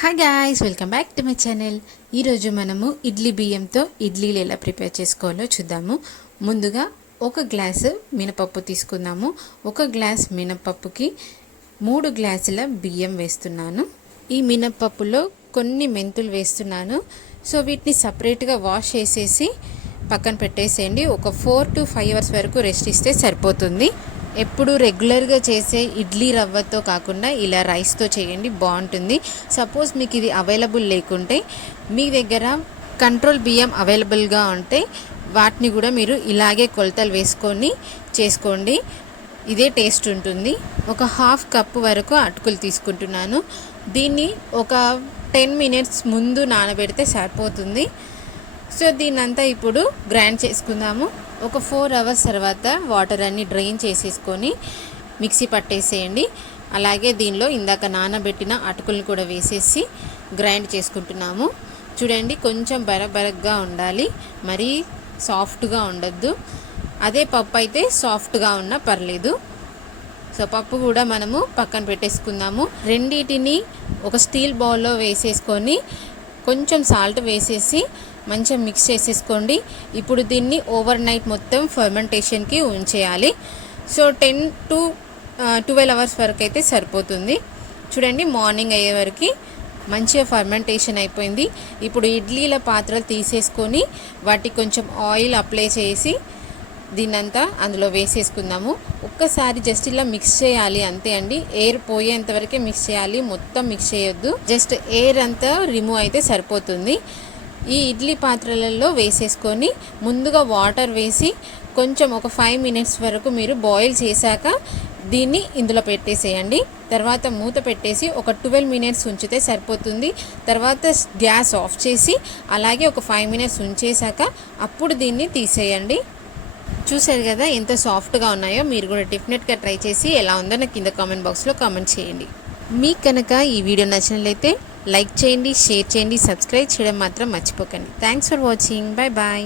Hi guys, welcome back to my channel. ఈరోజు మనము ఇడ్లీ బియ్యంతో ఇడ్లీలు ఎలా ప్రిపేర్ చేసుకోవాలో చూద్దాము. ముందుగా ఒక గ్లాసు మినపప్పు తీసుకుందాము. ఒక గ్లాస్ మినపప్పుకి 3 గ్లాసుల బియ్యం వేస్తున్నాను. ఈ మినపప్పులో కొన్ని మెంతులు వేస్తున్నాను. సో వీటిని సపరేట్గా వాష్ చేసేసి పక్కన పెట్టేసేయండి. ఒక 4 to 5 అవర్స్ వరకు రెస్ట్ ఇస్తే సరిపోతుంది. ఎప్పుడు రెగ్యులర్గా చేసే ఇడ్లీ రవ్వతో కాకుండా ఇలా రైస్తో చేయండి, బాగుంటుంది. సపోజ్ మీకు ఇది అవైలబుల్ లేకుంటే మీ దగ్గర కంట్రోల్ బియ్యం అవైలబుల్గా ఉంటే వాటిని కూడా మీరు ఇలాగే కొలతలు వేసుకొని చేసుకోండి, ఇదే టేస్ట్ ఉంటుంది. ఒక 1/2 కప్పు వరకు అటుకులు తీసుకుంటున్నాను. దీన్ని ఒక 10 minutes ముందు నానబెడితే సరిపోతుంది. సో దీన్నంతా ఇప్పుడు గ్రైండ్ చేసుకుందాము. ఒక 4 hours తర్వాత వాటర్ అన్నీ డ్రైన్ చేసేసుకొని మిక్సీ పట్టేసేయండి. అలాగే దీనిలో ఇందాక నానబెట్టిన అటుకులను కూడా వేసేసి గ్రైండ్ చేసుకుంటున్నాము. చూడండి, కొంచెం బరకగా ఉండాలి, మరీ సాఫ్ట్గా ఉండద్దు. అదే పప్పు అయితే సాఫ్ట్గా ఉన్నా పర్లేదు. సో పప్పు కూడా మనము పక్కన పెట్టేసుకుందాము. రెండింటిని ఒక స్టీల్ బౌల్లో వేసేసుకొని కొంచెం సాల్ట్ వేసేసి మంచిగా మిక్స్ చేసేసుకోండి. ఇప్పుడు దీన్ని ఓవర్ నైట్ మొత్తం ఫర్మెంటేషన్కి ఉంచేయాలి. సో 10 to 12 hours వరకు అయితే సరిపోతుంది. చూడండి, మార్నింగ్ అయ్యే వరకు మంచిగా ఫర్మెంటేషన్ అయిపోయింది. ఇప్పుడు ఇడ్లీల పాత్రలు తీసేసుకొని వాటికి కొంచెం ఆయిల్ అప్లై చేసి దీన్నంతా అందులో వేసేసుకుందాము. ఒక్కసారి జస్ట్ ఇలా మిక్స్ చేయాలి, అంతే అండి. ఎయిర్ పోయేంత వరకే మిక్స్ చేయాలి, మొత్తం మిక్స్ చేయొద్దు. జస్ట్ ఎయిర్ అంతా రిమూవ్ అయితే సరిపోతుంది. ఈ ఇడ్లీ పాత్రలలో వేసేసుకొని ముందుగా వాటర్ వేసి కొంచెం ఒక 5 minutes వరకు మీరు బాయిల్ చేశాక దీన్ని ఇందులో పెట్టేసేయండి. తర్వాత మూత పెట్టేసి ఒక 12 minutes ఉంచితే సరిపోతుంది. తర్వాత గ్యాస్ ఆఫ్ చేసి అలాగే ఒక 5 minutes ఉంచేశాక అప్పుడు దీన్ని తీసేయండి. చూసారు కదా ఎంత సాఫ్ట్గా ఉన్నాయో. మీరు కూడా డెఫినెట్గా ట్రై చేసి ఎలా ఉందో నాకు కింద కామెంట్ బాక్స్లో కామెంట్ చేయండి. మీకు కనుక ఈ వీడియో నచ్చినట్లయితే లైక్ చేయండి, షేర్ చేయండి, సబ్స్క్రైబ్ చేయడం మాత్రం మర్చిపోకండి. Thanks for watching. Bye bye.